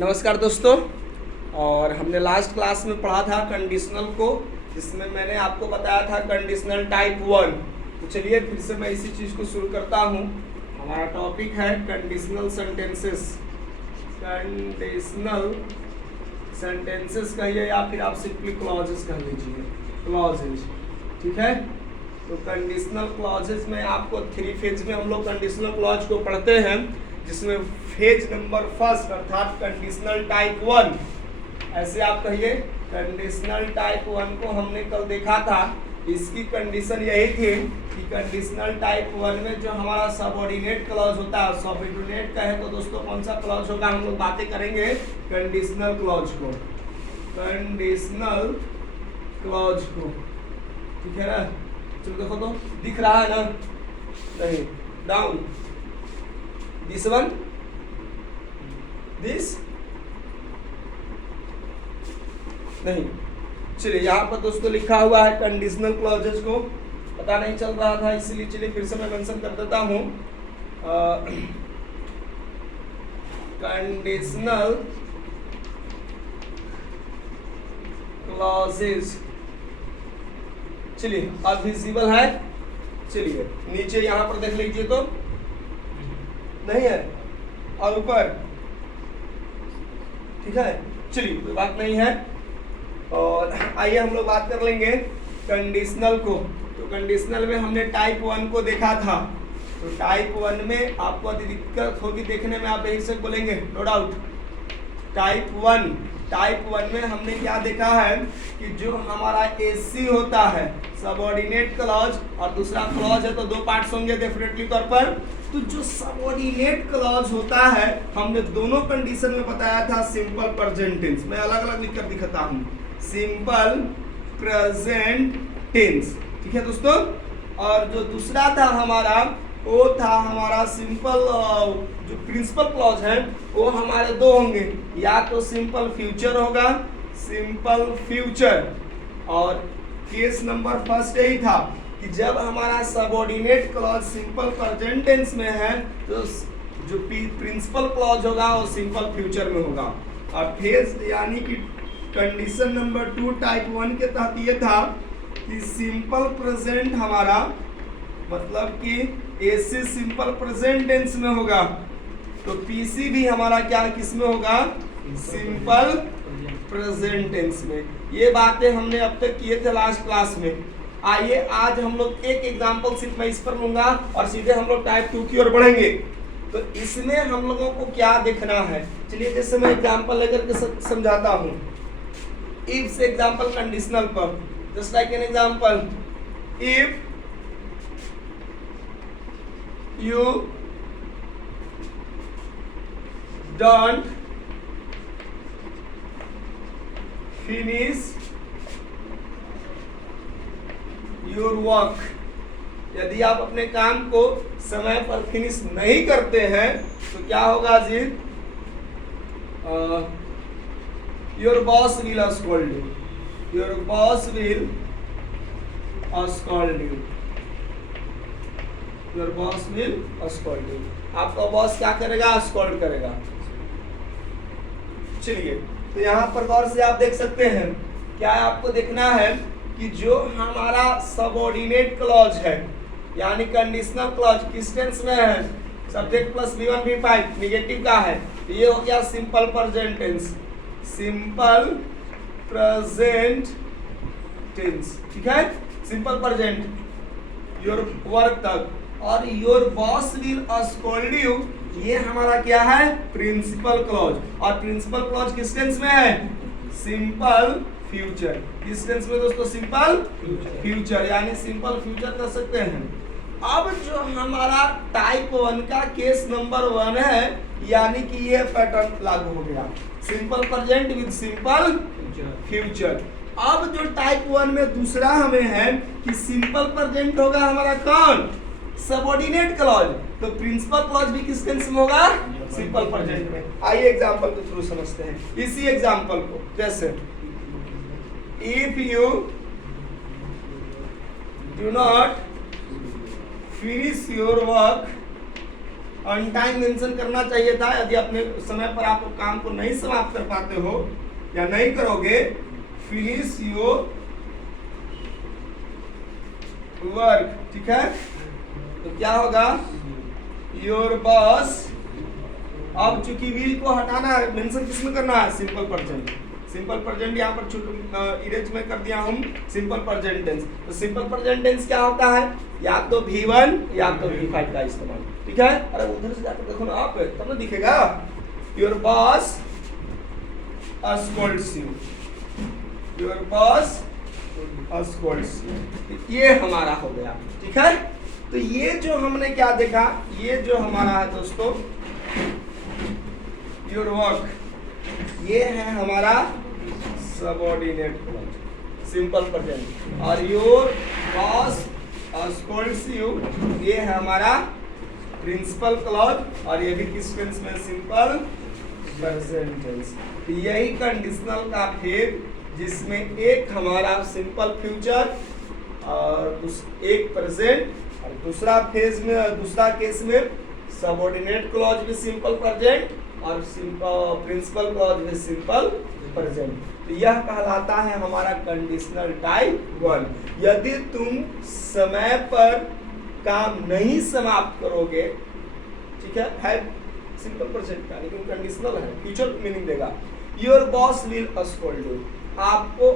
नमस्कार दोस्तों। और हमने लास्ट क्लास में पढ़ा था कंडीशनल को, जिसमें मैंने आपको बताया था कंडीशनल टाइप 1। तो चलिए फिर से मैं इसी चीज़ को शुरू करता हूँ। हमारा टॉपिक है कंडीशनल सेंटेंसेस। कंडीशनल सेंटेंसेस कहिए या फिर आप सिंपली क्लॉजेस कह लीजिए, क्लॉजेज, ठीक है। तो कंडीशनल क्लॉजेज में आपको 3 फेज में हम लोग कंडीशनल क्लॉज को पढ़ते हैं, जिसमें फेज नंबर फर्स्ट अर्थात कंडीशनल टाइप 1, ऐसे आप कहिए। कंडीशनल टाइप 1 को हमने कल देखा था। इसकी कंडीशन यही थी कि कंडीशनल टाइप 1 में जो हमारा सबऑर्डिनेट क्लॉज होता है, सबऑर्डिनेट कहे तो दोस्तों कौन सा क्लॉज होगा, हम लोग बातें करेंगे कंडीशनल क्लॉज को, कंडीशनल क्लॉज को, ठीक है ना। चलो देखो तो दिख रहा है ना, नहीं, डाउन, दिस वन, दिस नहीं। चलिए यहाँ पर दोस्तों लिखा हुआ है कंडीशनल क्लॉजेज को, पता नहीं चल रहा था इसलिए चलिए फिर से मैं मेंशन कर देता हूँ। कंडीशनल क्लॉजेज, चलिए अब विजिबल है। चलिए नीचे यहाँ पर देख लीजिए तो नहीं है, और ऊपर, ठीक है। चलिए कोई बात नहीं है। और आइए हम लोग बात कर लेंगे कंडीशनल को। तो कंडीशनल में हमने टाइप 1 को देखा था। तो टाइप 1 में आपको अधिक दिक्कत होगी देखने में, आप यही से बोलेंगे, नो डाउट। टाइप 1 में हमने क्या देखा है कि जो हमारा एसी होता है, सबऑर्डिनेट क्लॉज, और दूसरा क्लॉज है तो 2 पार्ट्स होंगे डेफिनेटली तौर पर। तो जो सबऑर्डिनेट क्लॉज होता है हमने दोनों कंडीशन में बताया था सिंपल प्रेजेंट टेंस। मैं अलग अलग लिखकर दिखाता हूँ, सिंपल प्रेजेंट टेंस, ठीक है दोस्तों। और जो दूसरा था हमारा, वो था हमारा सिंपल, जो प्रिंसिपल क्लॉज है वो हमारे 2 होंगे, या तो सिंपल फ्यूचर होगा, सिंपल फ्यूचर। और केस नंबर फर्स्ट यही था कि जब हमारा subordinate clause simple present tense में है तो जो प्रिंसिपल क्लॉज होगा वो सिंपल फ्यूचर में होगा। और फेज यानी कि कंडीशन नंबर 2 टाइप 1 के तहत ये था कि सिंपल प्रेजेंट हमारा, मतलब कि एसी सिंपल प्रेजेंट टेंस में होगा, तो पीसी भी हमारा क्या किस में होगा, सिंपल प्रेजेंट टेंस में। ये बातें हमने अब तक किए थे लास्ट क्लास में। आइए आज हम लोग एक एग्जांपल सिर्फ मैं इस पर लूंगा और सीधे हम लोग टाइप 2 की ओर बढ़ेंगे। तो इसमें हम लोगों को क्या देखना है, चलिए जैसे मैं एग्जांपल लेकर के समझाता हूँ। इफ से एग्जांपल कंडीशनल पर, just like an example, if you don't finish your work, यदि आप अपने काम को समय पर फिनिश नहीं करते हैं तो क्या होगा जी, your boss will scold you, your boss will scold you, your boss will scold you, आपका बॉस क्या करेगा, स्कॉल्ड करेगा। चलिए तो यहाँ पर गौर से आप देख सकते हैं, क्या आपको देखना है कि जो हमारा सबऑर्डिनेट क्लॉज है यानी कंडीशनल क्लॉज किस टेंस में है, subject plus V1 V5 negative का है, तो ये हो गया simple present tense, simple present tense, ठीक है, सिंपल प्रेजेंट योर वर्क तक। और your boss will scold you, ये हमारा क्या है, प्रिंसिपल क्लॉज। और प्रिंसिपल क्लॉज किस टेंस में है, सिंपल फ्यूचर। किस टेंस में दोस्तों, सिंपल फ्यूचर, यानी सिंपल फ्यूचर कर सकते हैं। अब जो हमारा टाइप 1 का केस नंबर 1 है, यानी कि ये पैटर्न लागू हो गया, simple present with simple future. अब जो टाइप 1 में दूसरा हमें है कि सिंपल प्रेजेंट होगा हमारा कौन, सबऑर्डिनेट क्लॉज, तो प्रिंसिपल क्लॉज भी किस टेंस में होगा, सिंपल प्रेजेंट में। आइए एग्जांपल के थ्रू समझते हैं इसी एग्जांपल को। जैसे if you do not finish your work on time mention करना चाहिए था। यदि अपने समय पर आप काम को नहीं समाप्त कर पाते हो या नहीं करोगे, फिनिश योर वर्क, ठीक है, तो क्या होगा, योर बॉस। अब चूंकि विल को हटाना है, मेंशन किसमें करना है, सिंपल प्रेजेंट। सिंपल प्रेजेंट यहाँ पर इरेज में कर दिया हम सिंपल प्रेजेंट टेंस। तो सिंपल प्रेजेंट टेंस क्या होता है, या तो V1 या तो V5 का इस्तेमाल, ठीक है। अरे उधर से जाकर देखो ना आप, तब ना दिखेगा। Your boss Scholz you, your boss Scholz you, ये हमारा हो गया, ठीक है। तो ये जो हमने क्या देखा, ये जो हमारा है दोस्तों योर वर्क, ये है हमारा सबऑर्डिनेट क्लॉज, सिंपल प्रेजेंट। और योर बॉस स्कोल्ड्स यू, ये है हमारा प्रिंसिपल क्लॉज, और ये भी किस टेंस में, सिंपल प्रेजेंट टेंस। तो यही कंडीशनल का भेद, जिसमें एक हमारा सिंपल फ्यूचर और एक प्रेजेंट, और दूसरा फेज में, दूसरा केस में सबऑर्डिनेट क्लॉज भी सिंपल प्रेजेंट और प्रिंसिपल क्लॉज भी सिंपल प्रेजेंट। तो यह कहलाता है हमारा कंडीशनल टाइप 1। यदि तुम समय पर काम नहीं समाप्त करोगे, ठीक है सिंपल प्रेजेंट का, लेकिन कंडीशनल है, फ्यूचर मीनिंग देगा। Your boss will scold you, आपको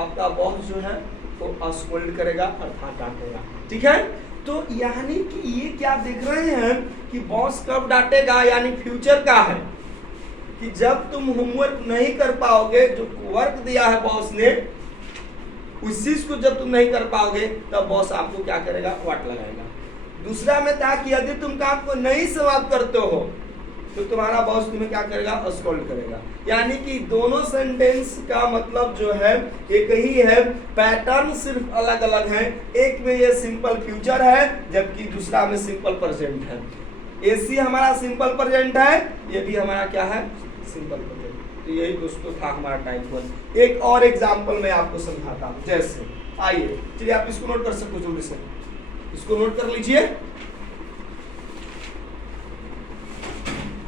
आपका बॉस जो है वो स्कोल्ड करेगा अर्थात डांटेगा, ठीक है। तो यानी कि ये क्या देख रहे हैं कि बॉस कब डांटेगा, यानी फ्यूचर का है कि जब तुम होमवर्क नहीं कर पाओगे, जो वर्क दिया है बॉस ने, उस चीज को जब तुम नहीं कर पाओगे तब बॉस आपको क्या करेगा, वाट लगाएगा। दूसरा में था कि यदि तुम काम को नहीं समाप्त करते हो तो तुम्हारा बॉस तुम्हें क्या करेगा, स्कोल्ड करेगा। यानी कि दोनों सेंटेंस का मतलब जो है एक ही है, पैटर्न सिर्फ अलग अलग है। एक में ये सिंपल फ्यूचर है, जबकि दूसरा में सिंपल प्रेजेंट है। एसी हमारा सिंपल प्रेजेंट है, ये भी हमारा क्या है, सिंपल प्रेजेंट। तो यही दोस्तों था हमारा टाइप 1। एक और एग्जाम्पल मैं आपको समझाता हूँ, जैसे आइए, चलिए आप इसको नोट कर सकते हो, जल्दी से इसको नोट कर लीजिए।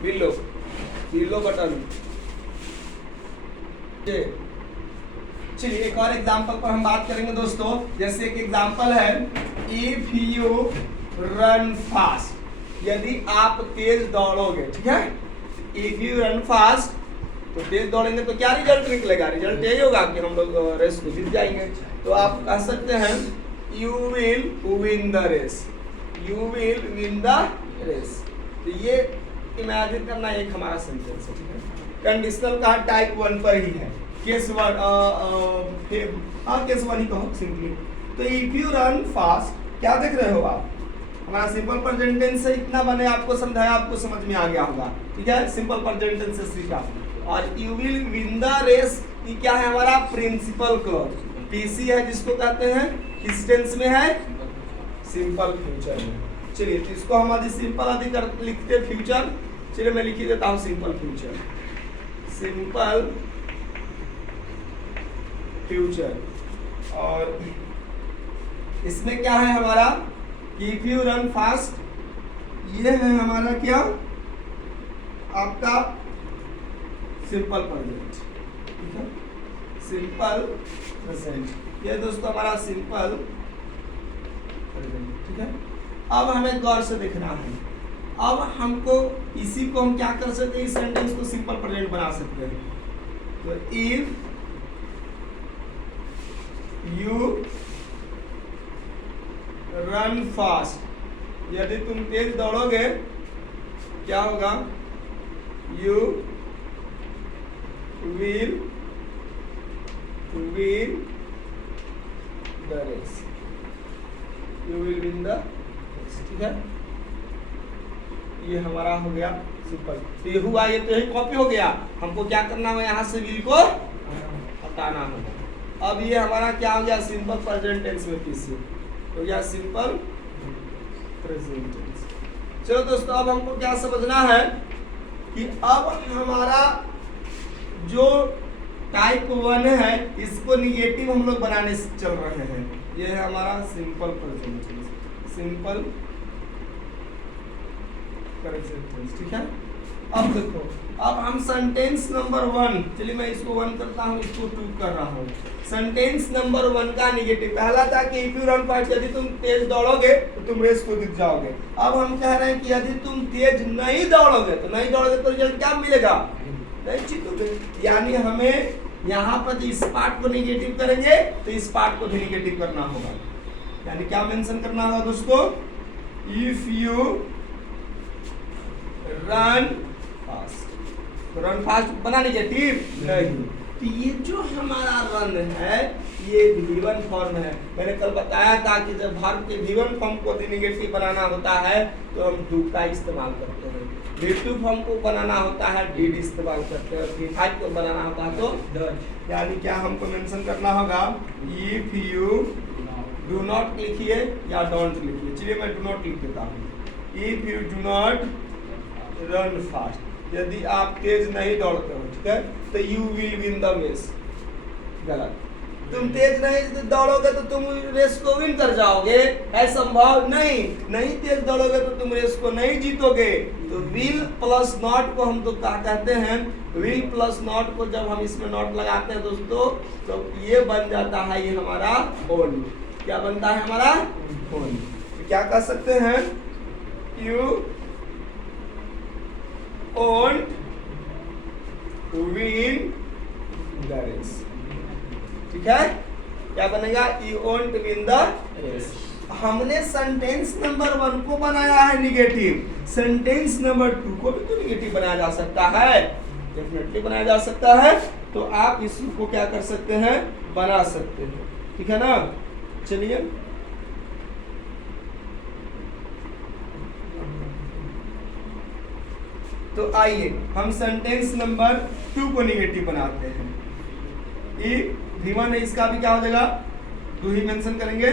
Below button. चलिए एक और एग्जांपल पर हम बात करेंगे दोस्तों। जैसे एक एग्जांपल है, इफ यू रन फास्ट, यदि आप तेज दौड़ोगे, ठीक है, इफ यू रन फास्ट, तो तेज दौड़ेंगे तो क्या रिजल्ट निकलेगा, रिजल्ट यही होगा कि हम लोग रेस को जीत जाएंगे। तो आप कह सकते हैं you will win the race, you will win the race. तो ये इमेजिन करना एक हमारा सेंटेंस है, ठीक है। कंडीशनल का टाइप 1 पर ही है, केस 1 केस 1 ही कहो सिंपली। तो इफ यू रन फास्ट, क्या देख रहे हो आप, हमारा सिंपल प्रेजेंट टेंस से इतना बने आपको समझाया, आपको समझ में आ गया होगा, ठीक है, सिंपल प्रेजेंट टेंस से सीखा। और you will win the race, ये क्या है हमारा, प्रिंसिपल क्लॉज, पीसी है, जिसको कहते हैं किस टेंस में है, सिंपल फ्यूचर में। चलिए तो इसको हम आदि सिंपल आदि कर लिखते फ्यूचर। चलिए मैं लिख देता हूँ सिंपल फ्यूचर, सिंपल फ्यूचर। और इसमें क्या है हमारा, इफ यू रन फास्ट, ये है हमारा क्या, आपका सिंपल प्रेजेंट, ठीक है, सिंपल प्रेजेंट। ये दोस्तों हमारा सिंपल प्रेजेंट, ठीक है। अब हमें गौर से देखना है, अब हमको इसी को हम क्या कर सकते हैं, इस सेंटेंस को सिंपल प्रेजेंट बना सकते हैं। तो इफ यू रन फास्ट, यदि तुम तेज दौड़ोगे क्या होगा, you will win the race, you will win the race, ठीक है। ये हमारा हो गया सिंपल। तो ये हुआ, ये तो यही कॉपी हो गया, हमको क्या करना होगा, यहाँ से विल को हटाना होगा। अब ये हमारा क्या हो गया, सिंपल प्रेजेंट टेंस में पीसी हो गया, सिंपल प्रेजेंट टेंस। चलो दोस्तों, अब हमको क्या समझना है कि अब हमारा जो टाइप 1 है, इसको निगेटिव हम लोग बनाने चल रहे हैं। ये है हमारा simple present tense, simple correct sentence, ठीक है। अब देखो, अब हम सेंटेंस नंबर 1, चलिए मैं इसको 1 करता हूँ, इसको 2 कर रहा हूँ। सेंटेंस नंबर 1 का निगेटिव पहला था कि इफ यू रन फास्ट, यदि तुम तेज दौड़ोगे तो तुम रेस को जीत जाओगे। अब हम कह रहे हैं कि यदि तुम तेज नहीं दौड़ोगे तो रिजल्ट क्या मिलेगा, नहीं जीतोगे। यानी हमें यहाँ पर इस पार्ट को निगेटिव करेंगे तो इस पार्ट को भी निगेटिव करना होगा। यानी क्या मेंशन करना होगा दोस्तों, इफ यू रन फास्ट, तो रन फास्ट बना निगेटिव नहीं। तो ये जो हमारा रन है ये V1 फॉर्म है। मैंने कल बताया था कि जब वर्ब के V1 फॉर्म को निगेटिव बनाना होता है तो हम डू का इस्तेमाल करते हैं, V2 फॉर्म को बनाना होता है डिड इस्तेमाल करते हैं, V5 को बनाना होता है तो डज। यानी क्या हमको मेंशन करना होगा, इफ यू डू नॉट लिखिए या डोंट लिखिए, चलिए मैं डू नॉट लिख देता हूँ। If you do not run fast, यदि आप तेज नहीं दौड़ते हो, ठीक है, तो you will win the race. गलत, तुम तेज नहीं दौड़ोगे तो तुम रेस को विन कर जाओगे, है संभव नहीं। नहीं तेज दौड़ोगे तो तुम रेस को नहीं जीतोगे। तो विल प्लस नॉट को हम तो क्या कहते हैं, विल प्लस नॉट को जब हम इसमें नॉट लगाते हैं दोस्तों तो ये बन जाता है, ये हमारा ओन। क्या बनता है हमारा ओन। तो क्या कह सकते हैं, you won't win the race, ठीक है। क्या बनेगा, you won't win the race। हमने सेंटेंस नंबर 1 को बनाया है निगेटिव, सेंटेंस नंबर 2 को भी तो निगेटिव बनाया जा सकता है, डेफिनेटली बनाया जा सकता है। तो आप इसको क्या कर सकते हैं, बना सकते हैं, ठीक है ना। चलिए तो आइए हम सेंटेंस नंबर 2 को निगेटिव बनाते हैं। इफ V1 है, इसका भी क्या हो जाएगा, डू ही मेंशन करेंगे।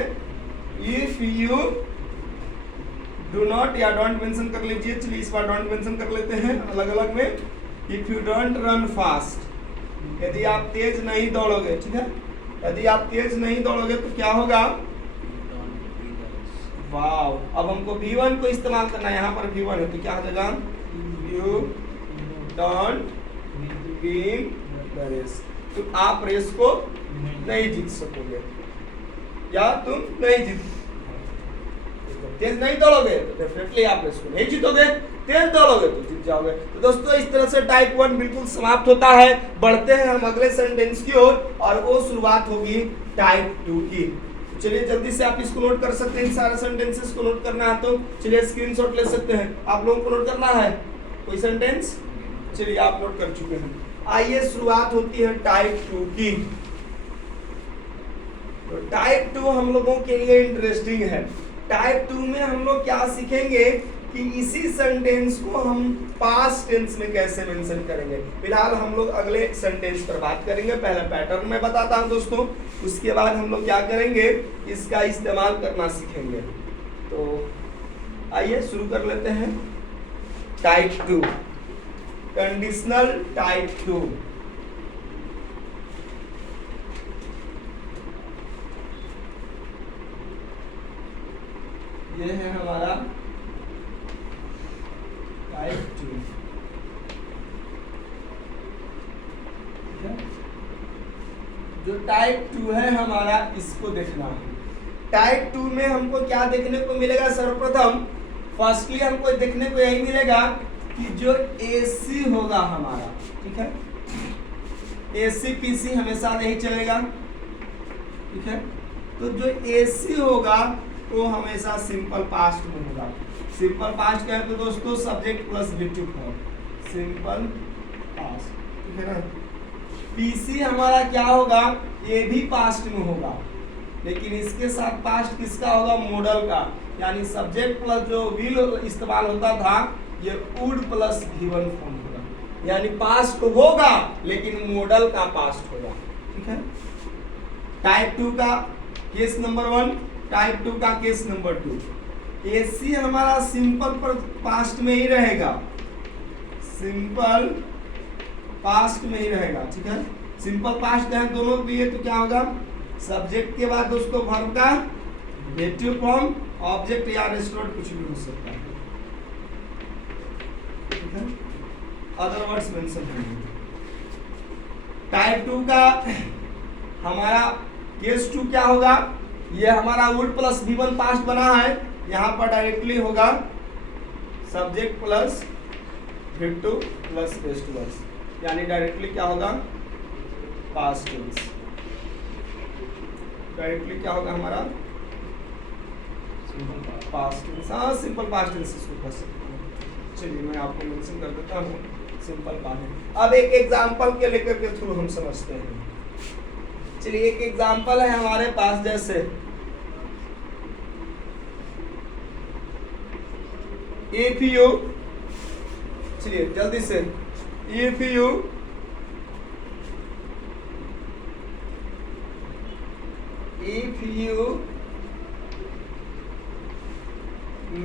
इफ यू डू नॉट या डोंट मेंशन कर लीजिए, चलिए इस बार डोंट मेंशन कर लेते हैं अलग अलग में। If you don't run fast, यदि आप तेज नहीं दौड़ोगे, ठीक है, यदि आप तेज नहीं दौड़ोगे तो क्या होगा, वाओ। अब हमको V1 को इस्तेमाल करना है, यहाँ पर V1 है तो क्या हो जाएगा, you don't win the race, तो आप रेस को नहीं जीत सकोगे या तुम नहीं जीत, तेज नहीं दौड़ोगे तो डेफिनेटली आप रेस को नहीं जीतोगे, तेज दौड़ोगे तो जीत जाओगे। तो दोस्तों इस तरह से टाइप 1 बिल्कुल समाप्त होता है। बढ़ते हैं हम अगले सेंटेंस की ओर और वो शुरुआत होगी टाइप 2 की। चलिए जल्दी से आप इसको नोट कर सकते हैं, इन सारे सेंटेंसेस को नोट करना है तो चलिए स्क्रीनशॉट ले सकते हैं। आप लोगों को नोट करना है कोई सेंटेंस, चलिए आप नोट कर चुके हैं। आइए शुरुआत होती है टाइप 2 की। तो टाइप 2 हम लोगों के लिए इंटरेस्टिंग है। टाइप 2 में हम लोग क्या सीखेंगे कि इसी सेंटेंस को हम पास्ट टेंस में कैसे मेंशन करेंगे। फिलहाल हम लोग अगले सेंटेंस पर बात करेंगे, पहले पैटर्न में बताता हूं दोस्तों, उसके बाद हम लोग क्या करेंगे, इसका इस्तेमाल करना सीखेंगे। तो आइए शुरू कर लेते हैं। Type 2, conditional type 2। ये है हमारा टाइप 2। जो टाइप 2 है हमारा, इसको देखना है। टाइप 2 में हमको क्या देखने को मिलेगा, सर्वप्रथम फर्स्टली हमको देखने को यही मिलेगा कि जो AC होगा हमारा, ठीक है, AC PC हमेशा नहीं चलेगा, ठीक है। तो जो AC होगा वो हमेशा सिंपल पास्ट में होगा। सिंपल पास्ट क्या है तो दोस्तों subject plus V2 form, simple past, ठीक है ना। PC हमारा क्या होगा, ये भी पास्ट में होगा, लेकिन इसके साथ पास्ट किसका होगा, मॉडल का, यानी सब्जेक्ट प्लस जो विल इस्तेमाल होता था ये वुड प्लस V1 फॉर्म होगा, यानी पास्ट होगा लेकिन मॉडल का पास्ट होगा, ठीक है। टाइप 2 का केस नंबर 1, टाइप 2 का केस नंबर 2। AC हमारा सिंपल पर पास्ट में ही रहेगा, सिंपल पास्ट में ही रहेगा, ठीक है। सिंपल पास्ट है दोनों भी है तो क्या होगा, सब्जेक्ट के बाद दोस्तों वर्ब का नेगेटिव फॉर्म, ऑब्जेक्ट या रेस्टोरेंट कुछ भी हो सकता है। ठीक है, अदर वर्ड्स मेंशन करेंगे। टाइप 2 का हमारा केस 2 क्या होगा, ये हमारा वुड प्लस V1 पास्ट बना है, यहाँ पर डायरेक्टली होगा subject plus V2 plus best words, यानी डायरेक्टली क्या होगा पास्ट टेंस। डायरेक्टली क्या होगा हमारा पास्ट टेंस, हाँ सिंपल पास्ट टेंस इसको कर सकते हैं। चलिए मैं आपको मेंशन कर देता हूँ सिंपल पास्ट। अब एक एग्जांपल के लेकर के थ्रू हम समझते हैं। चलिए एक एग्जांपल है हमारे पास, जैसे इफ यू, चलिए जल्दी से, if you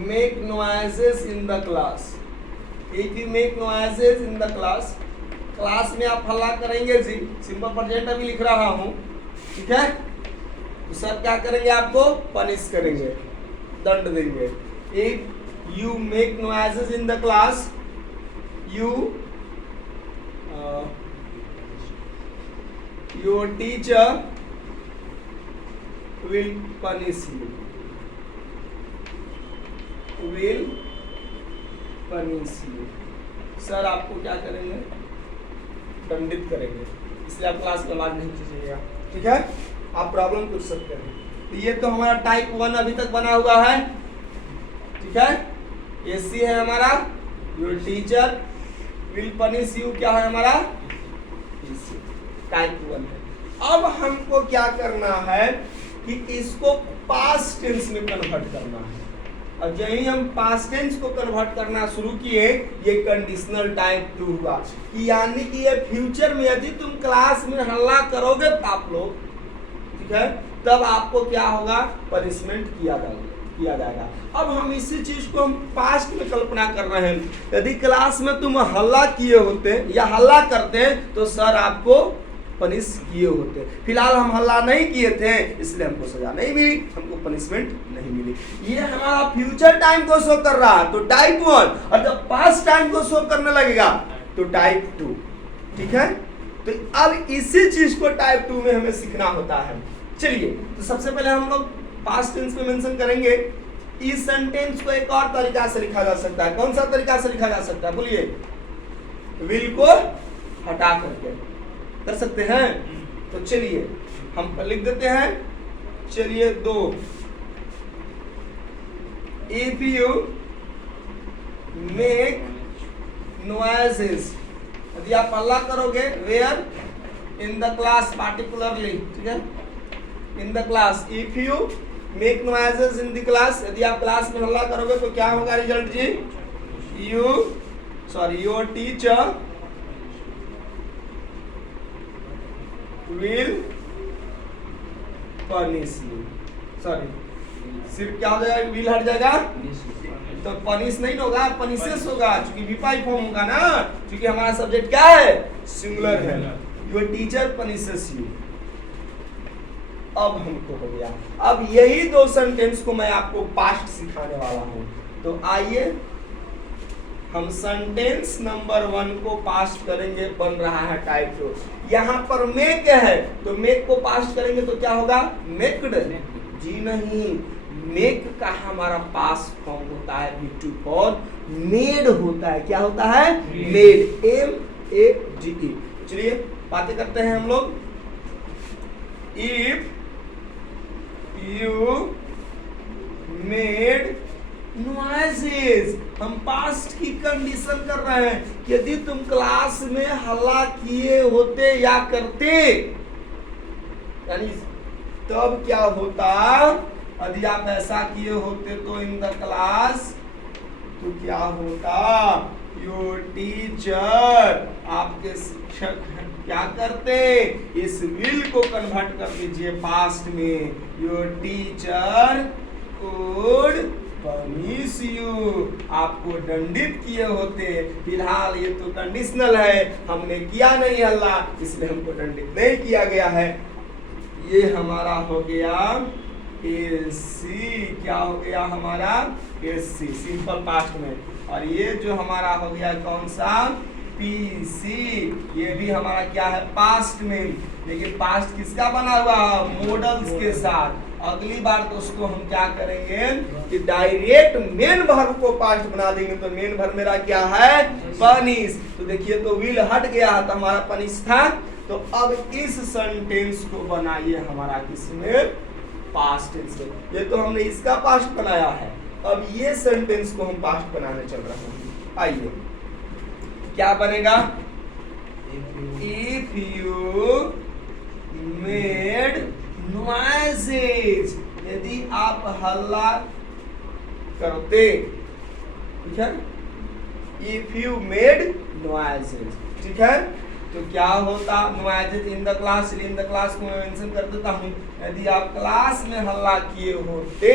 make noises in the class, if you make noises in the class, class में आप हल्ला करेंगे जी, सिंपल प्रेजेंट अभी लिख रहा हूं, ठीक है, तो सर क्या करेंगे, आपको पनिश करेंगे, दंड देंगे। If you make noises in the class, your teacher will punish you, will punish you, sir आपको क्या करेंगे, दंडित करेंगे, इसलिए आप क्लास में आवाज नहीं कीजिएगा, ठीक है, आप प्रॉब्लम पूछ सकते हैं। तो ये तो हमारा टाइप 1 अभी तक बना हुआ है, ठीक है, एसी है हमारा, your teacher will punish you क्या है हमारा, टाइप 1 है। अब हमको क्या करना है कि इसको पास्ट टेंस में कन्वर्ट करना है, और जब ही हम पास्ट टेंस को कन्वर्ट करना शुरू किए, ये कंडीशनल टाइप 2 हुआ, कि यानी कि ये फ्यूचर में यदि तुम क्लास में हल्ला करोगे आप लोग, ठीक है, तब आपको क्या होगा, पनिशमेंट किया जाएगा। अब हम इसी चीज को हम पास्ट में कल्पना कर रहे हैं, यदि क्लास में तुम हल्ला किए होते या हल्ला करते तो सर आपको पनिश किए होते। फिलहाल हम हल्ला नहीं किए थे, इसलिए हमको सजा नहीं मिली, हमको पनिशमेंट नहीं मिली। ये हमारा फ्यूचर टाइम को शो कर रहा है तो टाइप 1, और जब पास्ट टाइम को शो करने लगेगा तो टाइप 2, ठीक है। तो अब इसी चीज को टाइप 2 में हमें सीखना होता है। चलिए तो सबसे पहले हम लोग पास्ट टेंस में मेंशन करेंगे। इस सेंटेंस को एक और तरीका से लिखा जा सकता है। कौन सा तरीका से लिखा जा सकता है बोलिए? विल को हटा करके कर सकते हैं। तो चलिए हम लिख देते हैं, चलिए 2, इफ यू मेक नॉइजेस, यदि आप हल्ला करोगे, where in the class particularly, ठीक है, in the class, if you make noises in the class, यदि आप क्लास में हल्ला करोगे तो क्या होगा रिजल्ट जी? Your teacher will punish you, सिर्फ क्या हो जाएगा, विल हट जाएगा तो पनिश नहीं होगा, पनिशेस होगा, क्योंकि विपाई फॉर्म होगा ना, क्योंकि हमारा सब्जेक्ट क्या है, सिंगुलर है। Your teacher punishes you. अब हमको हो गया। अब यही 2 सेंटेंस को मैं आपको पास्ट सिखाने वाला हूं। तो आइए हम सेंटेंस नंबर 1 को पास्ट करेंगे, बन रहा है टाइप 2। यहाँ पर मेक है तो मेक को पास्ट करेंगे तो क्या होगा, मेक्ड। जी नहीं, मेक का हमारा पास्ट फॉर्म होता है V2 फॉर मेड होता है। क्या होता है? Made, MEADE। चलिए बातें करते हैं हम लोग। इफ यू मेड नॉइजेस, हम पास्ट की कंडीशन कर रहे हैं। यदि तुम क्लास में हल्ला किए होते या करते, यानी तब क्या होता, यदि आप ऐसा किए होते तो इन द क्लास, तो क्या होता, योर टीचर, आपके शिक्षक क्या करते, इस विल को कन्वर्ट कर दीजिए पास्ट में, your teacher would punish you, आपको दंडित किए होते। फिलहाल ये तो कंडीशनल है, हमने किया नहीं हल्ला, इसलिए हमको दंडित नहीं किया गया है। ये हमारा हो गया एसी क्या हो गया हमारा एसी सिंपल पास्ट में। और ये जो हमारा हो गया कौन सा पीसी, ये भी हमारा क्या है पास्ट में। लेकिन पास्ट किसका बना हुआ मॉडल्स के साथ। अगली बार दोस्तों हम क्या करेंगे कि डायरेक्ट मेन वर्ब को पास्ट बना देंगे। तो मेन वर्ब मेरा क्या है पनिश। तो देखिए तो विल हट गया तो हमारा पनिश था। तो अब इस सेंटेंस को बनाइए हमारा किसमें पास्ट टेंस में। ये तो हमने इसका पास्ट बनाया है, अब ये सेंटेंस को हम पास्ट बनाने चल रहे हैं। आइए क्या बनेगा इफ यू मेड नॉइजेज, यदि आप हल्ला करते, ठीक है। इफ यू मेड नॉइजेज, ठीक है। तो क्या होता noises in the class, in the class को मैं मेंशन कर देता हूँ। यदि आप क्लास में हल्ला किए होते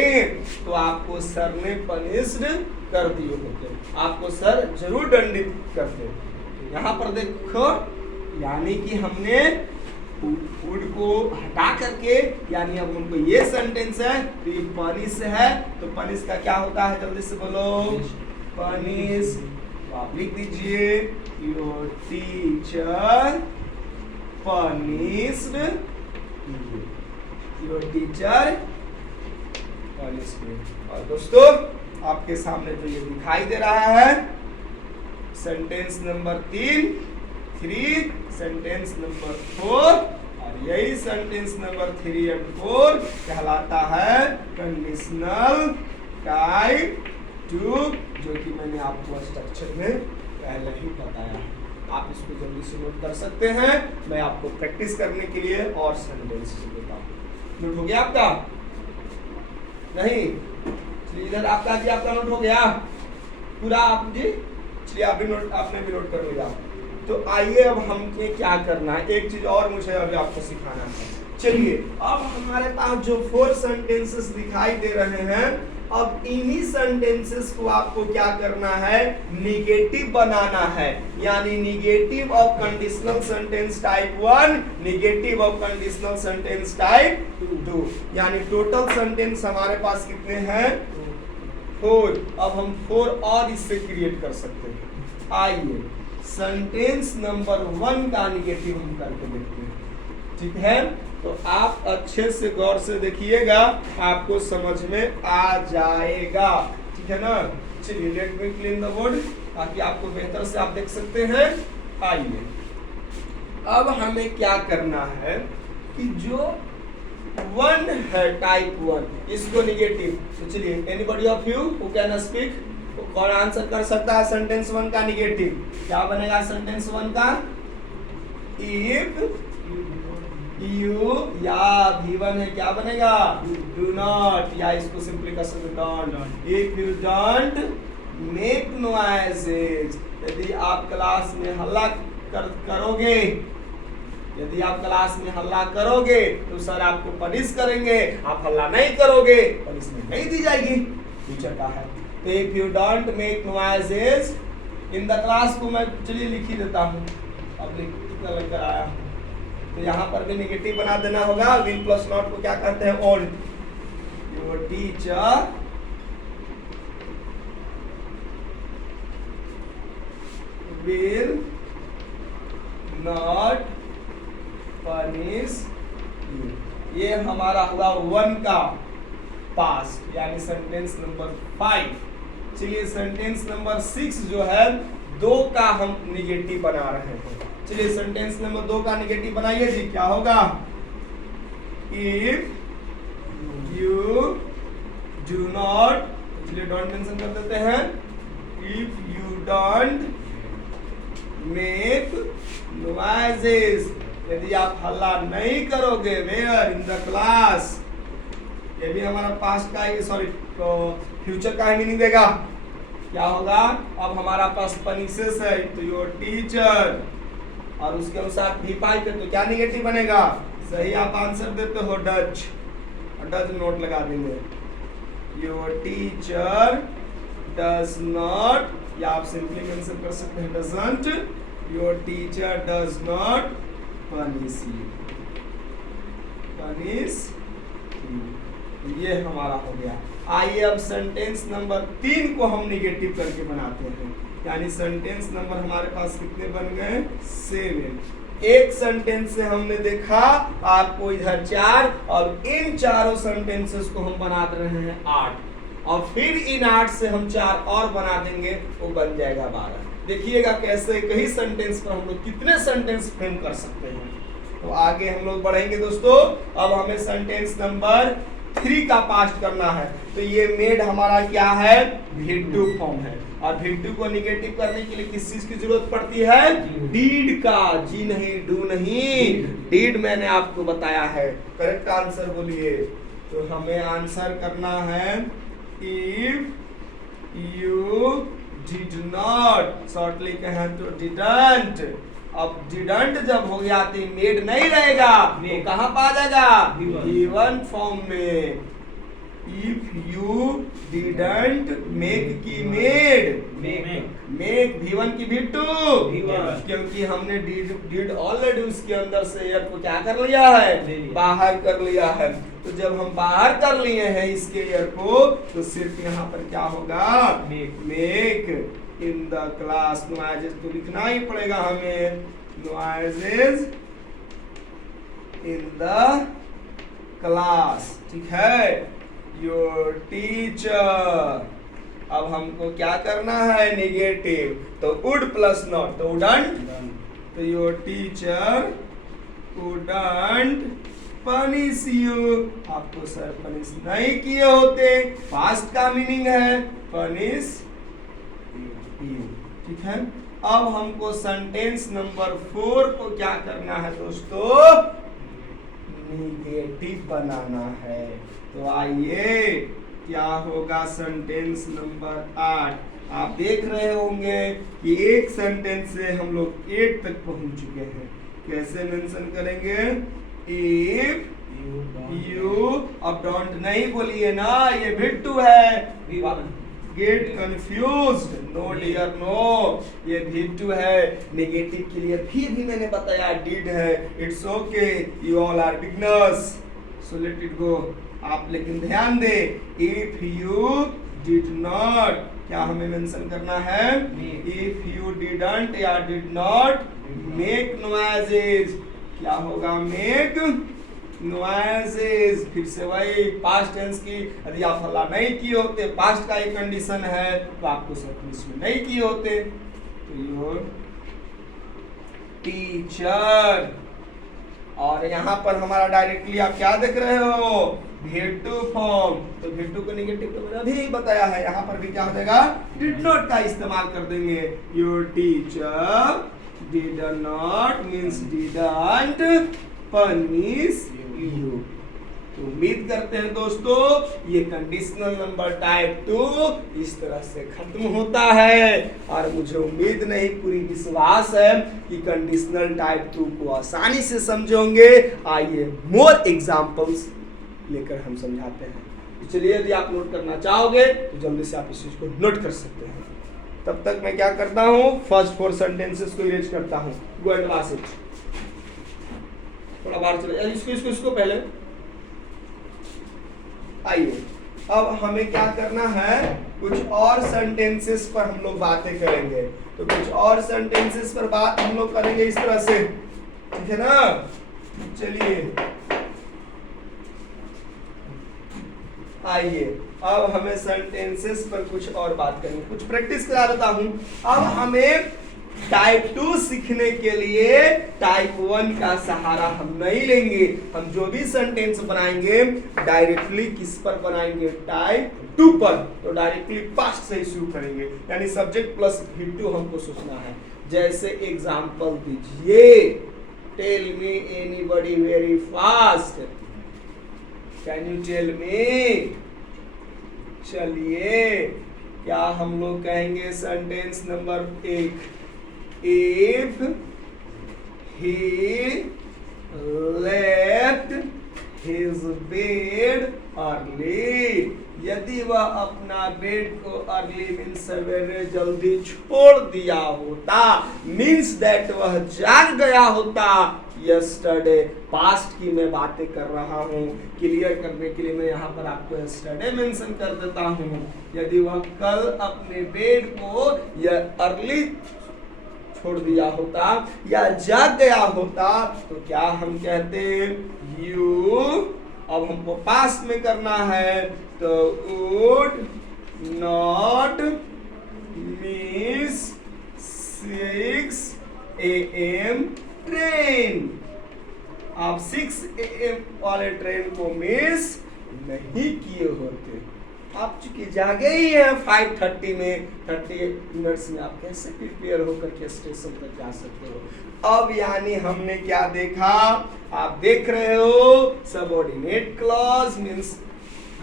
तो आपको सर ने पनिश्ड कर दिए होते, आपको सर जरूर दंडित करते। यहाँ पर देखो यानी कि हमने वुड को हटा करके, यानी अब उनको ये सेंटेंस है तो ये पनिश है। तो पनिश का क्या होता है जल्दी से बोलो पनिश। तो आप लिख दीजिए your teacher punished, your teacher punished. और दोस्तों आपके सामने जो ये दिखाई दे रहा है सेंटेंस नंबर 3, सेंटेंस नंबर 4, और यही सेंटेंस नंबर 3 और 4 कहलाता है कंडीशनल टाइप 2, जो कि मैंने आपको स्ट्रक्चर में पहले ही बताया। आप इसको जल्दी से नोट कर सकते हैं। मैं आपको प्रैक्टिस करने के लिए और सेंटेंस देता हूँ। नोट हो गया आपका? नहीं चलिए इधर आपका जी, आपका नोट हो गया पूरा आप जी? चलिए आप भी नोट, आपने भी नोट कर लिया। तो आइए अब हमें क्या करना है, एक चीज और मुझे अभी आपको सिखाना है। चलिए अब हमारे पास जो 4 सेंटेंसेस दिखाई दे रहे हैं, अब इन्हीं सेंटेंसेस को आपको क्या करना है निगेटिव बनाना है। यानी negative of conditional sentence type 1, negative of conditional sentence type 2। यानी टोटल सेंटेंस हमारे पास कितने हैं 4। अब हम 4 और इससे क्रिएट कर सकते हैं। आइए सेंटेंस नंबर 1 का निगेटिव हम करके देखते हैं, ठीक है। तो आप अच्छे से गौर से देखिएगा, आपको समझ में आ जाएगा, ठीक है ना। चलिए let me clean the board ताकि आपको बेहतर से आप देख सकते हैं। आइए अब हमें क्या करना है कि जो 1 है टाइप 1 इसको निगेटिव। तो चलिए anybody of you who can speak, कौन आंसर कर सकता है सेंटेंस 1 का निगेटिव? क्या बनेगा सेंटेंस 1 का? इफ यू या V1 है, क्या बनेगा डू नॉट, या इसको सिंपली कर सकते don't. If you don't make noises, यदि आप क्लास में हल्ला करोगे, यदि आप क्लास में हल्ला करोगे तो सर आपको पनिश करेंगे। आप हल्ला नहीं करोगे पनिशमेंट नहीं दी जाएगी, टीचर का है। तो if you don't make noises in the class को मैं चलिए लिख ही देता हूँ, अब लिख कर आया। तो यहाँ पर भी निगेटिव बना देना होगा। विल प्लस नॉट को क्या कहते हैं on. Your teacher will not punish you, ये हमारा हुआ 1 का पास्ट यानी सेंटेंस नंबर 5। चलिए सेंटेंस नंबर 6 जो है 2 का हम निगेटिव बना रहे हैं। चलिए सेंटेंस नंबर 2 का निगेटिव बनाइए जी। क्या होगा? इफ यू डू नॉट, चलिए डोंट मेंशन कर देते हैं। If you don't make noises, यदि आप हल्ला नहीं करोगे वेयर इन द क्लास, ये भी हमारा पास्ट का ही सॉरी फ्यूचर का ही मीनिंग देगा। क्या होगा? अब हमारा पास पनिशेस है तो योर टीचर, और उसके अनुसार V5 पे तो क्या निगेटिव बनेगा? सही आप आंसर देते हो डज, डज नोट लगा देंगे। योर टीचर डज नॉट, या आप सिंपली मेंशन कर सकते हैं doesn't. Your teacher does not punish you, punish you. ये हमारा हो गया। आइए अब सेंटेंस नंबर 3 को हम निगेटिव करके बनाते हैं। यानी सेंटेंस नंबर हमारे पास कितने बन गए? 7। एक सेंटेंस से हमने देखा आपको इधर 4, और इन चारों सेंटेंसेस को हम बना रहे हैं 8, और फिर इन 8 से हम 4 और बना देंगे, वो बन जाएगा 12। देखिएगा कैसे कई सेंटेंस पर हम लोग कितने सेंटेंस फ्रेम कर सकते हैं। तो आगे हम लोग बढ़ेंगे दोस्तों। अब हमें सेंटेंस नंबर 3 का पास्ट करना है। तो ये मेड हमारा क्या है? V2 फॉर्म है, और V2 को निगेटिव करने के लिए किस चीज की जरूरत पड़ती है? डीड का। जी नहीं, डू नहीं, डीड मैंने आपको बताया है। करेक्ट आंसर बोलिए। तो हमें आंसर करना है if you did not, shortly कहें तो डिडंट। अब डिडंट जब हो गया तो मेड नहीं रहेगा, वो कहाँ पा जाएगा? V1 फॉर्म में। इफ यू डिडंट मेक की मेड, मेक V1 की V2, क्योंकि हमने डिड ऑलरेडी उसके अंदर से एयर को क्या कर लिया है? बाहर कर लिया है। तो जब हम बाहर कर लिए हैं इसके एयर को, तो सिर्फ यहाँ पर क्या होगा? Make in the class. Noises तो लिखना ही पड़ेगा हमें, नॉइजेस इन द क्लास। ठीक है, योर टीचर। अब हमको क्या करना है? निगेटिव। तो वुड प्लस नॉट, तो वुडंट। तो your teacher wouldn't punish you, आपको सर पनिश नहीं किए होते। पास्ट का मीनिंग है पनिश यू। ठीक है, अब हमको सेंटेंस नंबर 4 को क्या करना है दोस्तों? निगेटिव बनाना है। तो आइए क्या होगा सेंटेंस नंबर 8। आप देख रहे होंगे कि एक सेंटेंस से हम लोग 8 तक पहुंच चुके हैं। कैसे मेंशन करेंगे? इफ यू, अब डोंट नहीं बोलिए ना, ये V2 है। Get confused, no dear no, ये V2 है। नेगेटिव के लिए फिर भी मैंने बताया डिड है। It's okay, you all are beginners, so let it go. आप लेकिन ध्यान दे, इफ यू डिड नॉट, क्या हमें मेंशन करना है? इफ यू डिडंट या डिड नॉट मेक नॉइजेस, क्या होगा? Make noises. फिर से वही पास्ट टेंस की, यदि आप हल्ला नहीं किए होते, पास्ट का एक कंडीशन है, तो आपको सब इसमें नहीं किए होते। तो योर टीचर, और यहाँ पर हमारा डायरेक्टली आप क्या देख रहे हो? V2 form. तो V2 को निगेटिव तो मैंने अभी बताया है, यहाँ पर भी क्या हो जाएगा? डिड नॉट का इस्तेमाल कर देंगे। Your teacher did not means didn't punish you. तो उम्मीद करते हैं दोस्तों ये कंडीशनल नंबर टाइप 2 इस तरह से खत्म होता है, और मुझे उम्मीद नहीं पूरी विश्वास है कि कंडीशनल टाइप 2 को आसानी से समझोगे। आइए मोर एग्जांपल्स लेकर हम समझाते हैं। तो चलिए, यदि आप नोट करना चाहोगे तो जल्दी से आप इस चीज को नोट कर सकते हैं। तब तक मैं क्या करता हूँ? फर्स्ट 4 सेंटेंसेस को इरेज करता हूँ। Go and wash it. थोड़ा बाहर चले, इसको पहले। आइए अब हमें क्या करना है? कुछ और सेंटेंसेस पर हम लोग बातें करेंगे। तो कुछ और सेंटेंसेस पर बात हम लोग करेंगे इस तरह से, ठीक है ना? चलिए आइए अब हमें सेंटेंसेस पर कुछ और बात करेंगे, कुछ प्रैक्टिस करा देता हूं। अब हमें टाइप 2 सीखने के लिए टाइप 1 का सहारा हम नहीं लेंगे। हम जो भी सेंटेंस बनाएंगे डायरेक्टली किस पर बनाएंगे? टाइप 2 पर। तो डायरेक्टली पास्ट से ही शुरू करेंगे, यानी सब्जेक्ट प्लस V2 हमको सोचना है। जैसे एग्जांपल दीजिए, tell me anybody very fast, can you tell me? चलिए क्या हम लोग कहेंगे sentence number 1, if he left his bed early, यदि वह अपना बेड को अर्ली मीन्स सवेरे जल्दी छोड़ दिया होता, मीन्स दैट वह जाग गया होता यस्टरडे। पास्ट की मैं बातें कर रहा हूँ, क्लियर करने के लिए मैं यहाँ पर आपको यस्टरडे मेंशन कर देता हूँ। यदि वह कल अपने बेड को या अर्ली छोड़ दिया होता या जाग गया होता तो क्या हम कहते यू, अब हमको पास्ट में करना है तो would not miss 6 AM train. आप 6 AM वाले ट्रेन को मिस नहीं किए होते। आप चूंकि जागे ही हैं 5:30 में, 38 मिनट्स में आप कैसे प्रिपेयर होकर के स्टेशन तक जा सकते हो। अब यानी हमने क्या देखा, आप देख रहे हो सबऑर्डिनेट क्लॉज मींस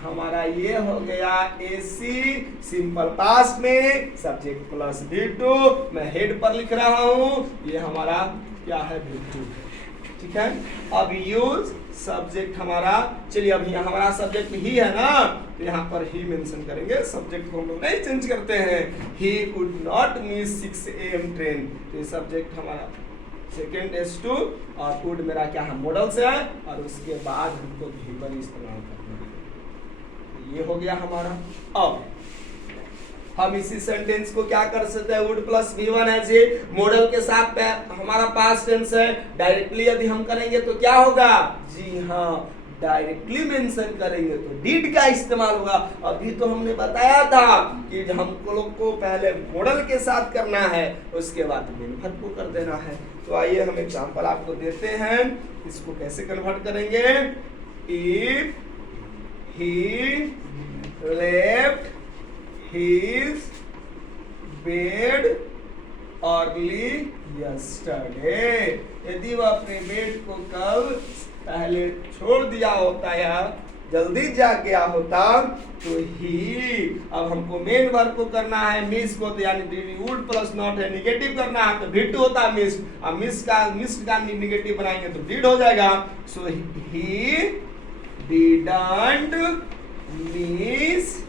हमारा ये हो गया एसी सिंपल पास्ट में सब्जेक्ट प्लस V2, मैं हेड पर लिख रहा हूं, ये हमारा क्या है V2, ठीक है। अब यूज सब्जेक्ट हमारा, चलिए अब यहाँ हमारा सब्जेक्ट ही है ना, तो यहाँ पर ही मेंशन करेंगे, सब्जेक्ट को हम लोग नहीं चेंज करते हैं। He would not miss 6 AM train, तो ये सब्जेक्ट हमारा सेकेंड S2 और वुड मेरा क्या है मॉडल से है और उसके बाद हमको भी पर इस्तेमाल करना है। ये हो गया हमारा। अब हम इसी सेंटेंस को क्या कर सकते हैं, वुड प्लस V1 है जी, मॉडल के साथ हमारा पास्ट टेंस है, डायरेक्टली यदि हम करेंगे तो क्या होगा, जी हाँ डायरेक्टली मेंशन करेंगे तो डिड का इस्तेमाल होगा। अभी तो हमने बताया था कि हम लोग को पहले मॉडल के साथ करना है उसके बाद मेन वर्ब को कर देना है। तो आइए हम एग्जांपल आपको देते हैं, इसको कैसे कन्वर्ट करेंगे। If he left his bed early yesterday, यदि वह अपने बेड को कल पहले छोड़ दिया होता या जल्दी जाग गया होता तो ही, अब हमको मेन वर्ब को करना है, मिस को तो यानी वुड प्लस नॉट है, निगेटिव करना है तो V2 होता मिस, अब मिस का निगेटिव बनाएंगे तो डिड हो जाएगा। So he didn't miss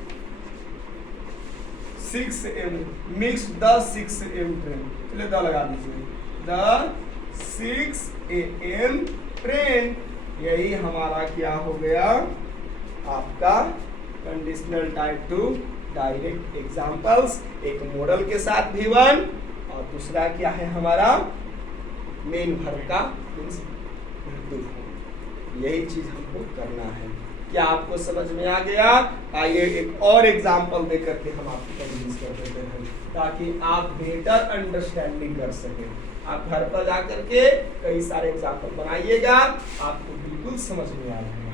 6 AM मिक्स द 6 AM ट्रेन, चलिए द लगा दीजिए, द 6 AM ट्रेन। यही हमारा क्या हो गया आपका कंडीशनल टाइप 2 डायरेक्ट एग्जांपल्स, एक मॉडल के साथ V1 और दूसरा क्या है हमारा मेन वर्ब का मींस V2। यही चीज हमको करना है। क्या आपको समझ में आ गया? आइए एक और एग्जांपल देकर के हम आपको कन्विंस कर देते हैं ताकि आप बेटर अंडरस्टैंडिंग कर सकें। आप घर पर जाकर के कई सारे एग्जांपल बनाइएगा, आपको बिल्कुल समझ में आ जाएगा।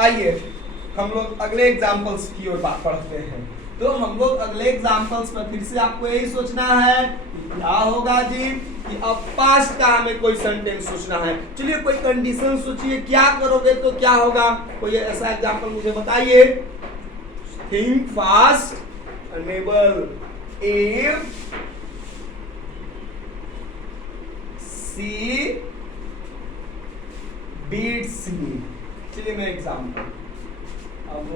आइए हम लोग अगले एग्जांपल्स की ओर पढ़ते हैं। तो हम लोग अगले एग्जांपल्स पर फिर से आपको यही सोचना है क्या होगा जी कि अब पास्ट का हमें कोई सेंटेंस सोचना है। चलिए कोई कंडीशन सोचिए, क्या करोगे तो क्या होगा, कोई ऐसा एग्जांपल मुझे बताइए। Think fast unable if she beats me. चलिए मैं एग्जांपल, अब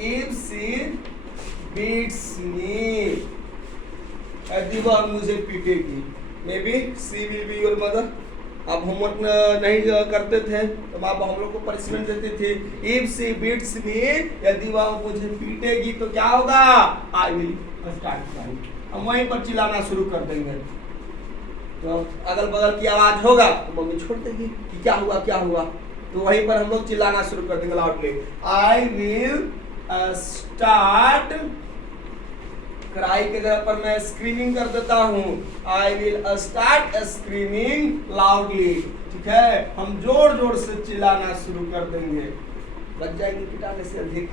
इफ सी बीट्स मी, यदि वह मुझे पीटेगी, may be she will be your mother. अब होमवर्क नहीं करते थे तो आप हम लोग को पनिशमेंट देते थे। इफ सी बीट्स मी, यदि वह मुझे पीटेगी तो क्या होगा, आई विल स्टार्ट क्राइंग। हम वहीं पर चिल्लाना शुरू कर देंगे तो अगल बगल की आवाज होगा तो मम्मी छोड़ देगी कि क्या हुआ क्या हुआ, तो वहीं पर हम लोग चिल्लाना शुरू कर देंगे loudly. I will start cry के जगह पर मैं स्क्रीमिंग कर देता हूँ, I will start screaming loudly. ठीक है, हम जोर जोर से चिल्लाना शुरू कर देंगे, बच जाएंगे पिटाने से अधिक।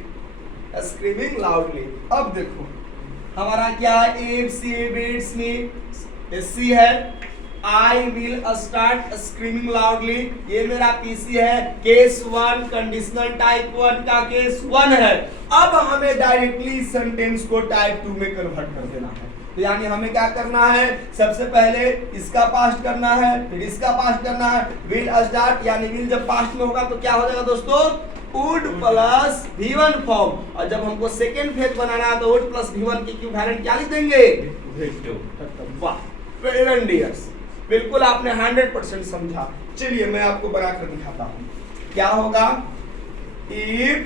Screaming loudly. अब देखो हमारा क्या है, इफ सी बीट्स मी, सी है, I will start screaming loudly, ये मेरा पीसी है, केस 1 कंडीशनल टाइप 1 का केस 1 है। अब हमें डायरेक्टली सेंटेंस को टाइप 2 में कन्वर्ट कर देना है। तो यानी हमें क्या करना है, सबसे पहले इसका पास्ट करना है, फिर इसका पास्ट करना है। विल स्टार्ट यानी विल जब पास्ट में होगा तो क्या हो जाएगा दोस्तों, वुड प्लस V1 फॉर्म, और जब हमको सेकेंड फेज बनाना है तो वुड प्लस V1 की इक्विवेलेंट क्या लिख देंगे, वाह वेरी डियर्स, बिल्कुल आपने 100% समझा। चलिए मैं आपको बनाकर दिखाता हूँ क्या होगा। If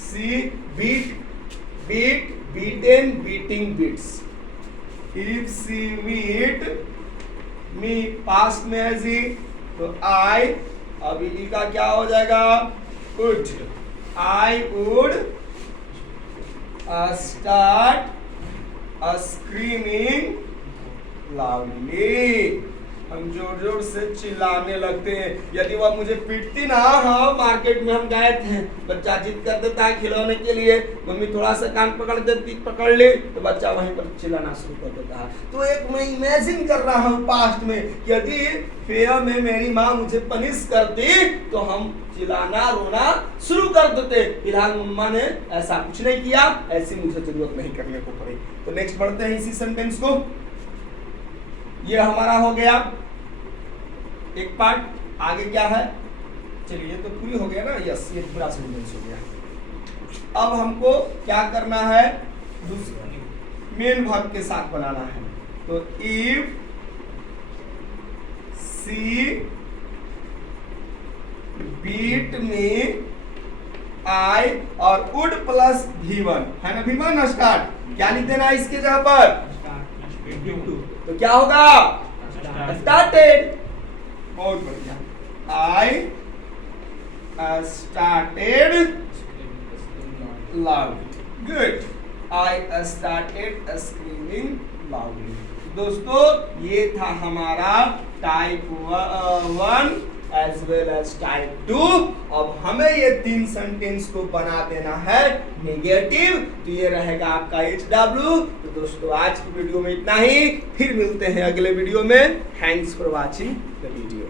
she beat beaten beating beats, if she beat me past में है जी, तो आई, अभी ई का क्या हो जाएगा, would, I would start screaming loudly, हम जोर जोर से चिल्लाने लगते हैं। यदि वह मुझे पीटती ना, हाँ मार्केट में हम गए थे, बच्चा जिद कर देता है खिलौने के लिए, मम्मी थोड़ा सा कान पकड़ ले तो बच्चा वहीं पर चिल्लाना शुरू कर देता है। तो एक मैं इमेजिन कर रहा हूँ पास्ट में, यदि फेयर में मेरी माँ मुझे पनिश करती तो हम चिल्लाना रोना शुरू कर देते। फिलहाल मम्मा ने ऐसा कुछ नहीं किया, ऐसी मुझे जरूरत नहीं करने को पड़ी। तो नेक्स्ट पढ़ते हैं इसी सेंटेंस को। ये हमारा हो गया एक पार्ट, आगे क्या है, चलिए ये तो पूरी हो गया ना, यस ये पूरा सेंटेंस हो गया। अब हमको क्या करना है, दूसरे मेन वर्ब के साथ बनाना है। तो इफ सी बीट में आई और वुड प्लस V1 है ना, V1 स्टार्ट, क्या लिख देना इसके जगह पर, तो क्या होगा, स्टार्टेड, बहुत बढ़िया, I started loudly, good, I started screaming loudly. दोस्तों ये था हमारा type 1 as well as type 2। अब हमें ये 3 सेंटेंस को बना देना है नेगेटिव, तो ये रहेगा आपका HW। तो दोस्तों आज की वीडियो में इतना ही, फिर मिलते हैं अगले वीडियो में। Thanks for watching the video.